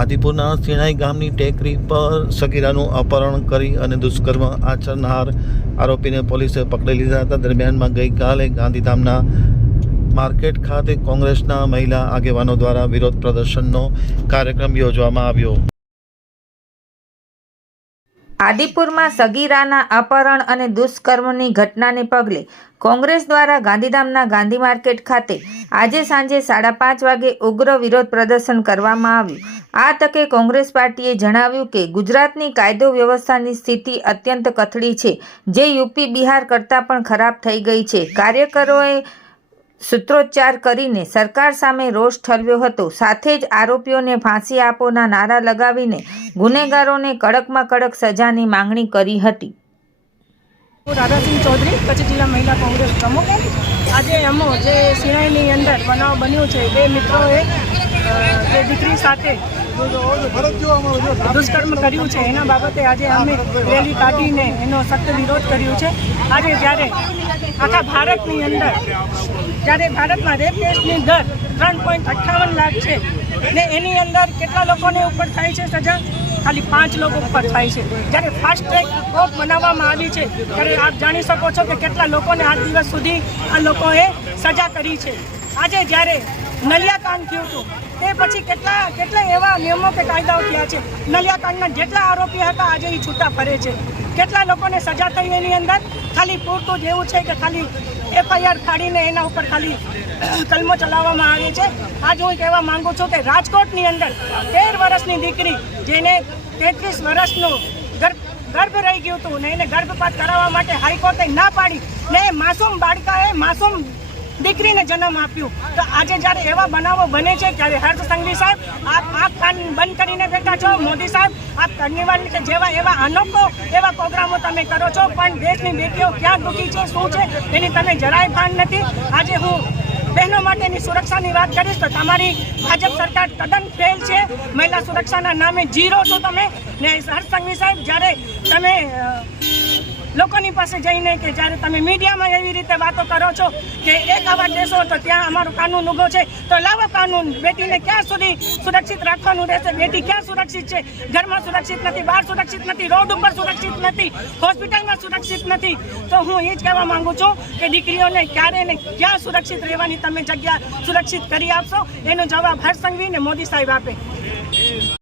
આદિપુરના સિણાઈ ગામની ટેકરી પર સગીરાનું અપહરણ કરી અને દુષ્કર્મ આચરનાર આરોપીને પોલીસે પકડી લીધા હતા. દરમિયાનમાં ગઈકાલે ગાંધીધામના માર્કેટ ખાતે કોંગ્રેસના મહિલા આગેવાનો દ્વારા વિરોધ પ્રદર્શનનો કાર્યક્રમ યોજવામાં આવ્યો. આદિપુરમાં સગીરાના અપહરણ અને દુષ્કર્મની ઘટનાને પગલે કોંગ્રેસ દ્વારા ગાંધીધામના ગાંધી માર્કેટ ખાતે આજે સાંજે સાડા પાંચ વાગે ઉગ્ર વિરોધ પ્રદર્શન કરવામાં આવ્યું. આ તકે કોંગ્રેસ પાર્ટીએ જણાવ્યું કે ગુજરાતની કાયદો વ્યવસ્થાની સ્થિતિ અત્યંત કથળી છે. જે યુપી બિહાર કરતાં પણ ખરાબ થઈ ગઈ છે. કાર્યકરોએ સૂત્રોચ્ચાર કરીને સરકાર સામે રોષ ઠલવ્યો હતો. સાથે જ આરોપીઓને ફાંસી આપોના નારા લગાવીને ગુનેગારોને કડકમાં કડક સજાની માંગણી કરી હતી. રાધાસિંહ ચૌધરી, કચ્છ જિલ્લા મહિલા કોંગ્રેસ પ્રમુખ. આજે અમો જે સિણાઈની અંદર બનાવ બન્યો છે, બે મિત્રોએ જે દીકરી સાથે દુષ્કર્મ કર્યું છે, એના બાબતે આજે અમે રેલી કાઢીને એનો સખ્ત વિરોધ કર્યો છે. આજે જ્યારે આખા ભારતની અંદર જ્યારે ભારતમાં રેપ કેસની દર ત્રણ પોઈન્ટ અઠ્ઠાવન લાખ છે ને એની અંદર કેટલા લોકોને ઉપર થાય છે સજા? ખાલી પાંચ લોકો ઉપર થાય છે. જ્યારે ફાસ્ટ ટ્રેક કોર્ટ બનાવવામાં આવી છે, ત્યારે આપ જાણી શકો છો કે કેટલા લોકોને આ દિવસ સુધી આ લોકોએ સજા કરી છે. આજે જ્યારે નલિયાકાંડ થયું હતું, તે પછી કેટલા કેટલા એવા નિયમો કે કાયદાઓ થયા છે? નલિયાકાંડના જેટલા આરોપી હતા, આજે એ છૂટા ફરે છે. કેટલા લોકોને સજા થઈ એની અંદર? ખાલી પૂરતું જ એવું છે કે ખાલી એફઆઈઆર ફાડીને એના ઉપર ખાલી કલમો ચલાવવામાં આવે છે? આજ હું કહેવા માંગુ છું કે રાજકોટની અંદર તેર વર્ષની દીકરી જેને તેત્રીસ વર્ષનું ગર્ભ રહી ગયું હતું ને એને ગર્ભપાત કરાવવા માટે હાઈકોર્ટે ના પાડી ને માસૂમ બાળકાએ માસૂમ દીકરીને જન્મ આપ્યું. તો આજે જ્યારે એવા બનાવો બને છે ત્યારે હર્ષ સંઘવી સાહેબ, આપ આંખ કાન બંધ કરીને બેઠા છો. મોદી સાહેબ, આપ કાર્નિવલ કે જેવા એવા અનોખો એવા પ્રોગ્રામો તમે કરો છો, પણ દેશની બેટીઓ ક્યાં દુઃખી છે, શું છે, એની તમે જરાય ભાન નથી. આજે હું બહેનો માટેની સુરક્ષાની વાત કરીશ તો તમારી ભાજપ સરકાર તદ્દન ફેલ છે. મહિલા સુરક્ષાના નામે જીરો છો તમે. ને હર્ષ સંઘવી સાહેબ, જ્યારે તમે લોકોની પાસે જઈને કે જ્યારે તમે મીડિયામાં એવી રીતે વાતો કરો છો કે એક અવાજ દેશો તો ત્યાં અમારું કાનૂન ઊભો છે, તો લાવો કાનૂન. બેટીને ક્યાં સુધી સુરક્ષિત રાખવાનું રહેશે? બેટી ક્યાં સુરક્ષિત છે? ઘરમાં સુરક્ષિત નથી, બહાર સુરક્ષિત નથી, રોડ ઉપર સુરક્ષિત નથી, હોસ્પિટલમાં સુરક્ષિત નથી. તો હું એ જ કહેવા માંગુ છું કે દીકરીઓને ક્યારે ને ક્યાં સુરક્ષિત રહેવાની તમે જગ્યા સુરક્ષિત કરી આપશો? એનો જવાબ હર્ષ સંઘવી ને મોદી સાહેબ આપે.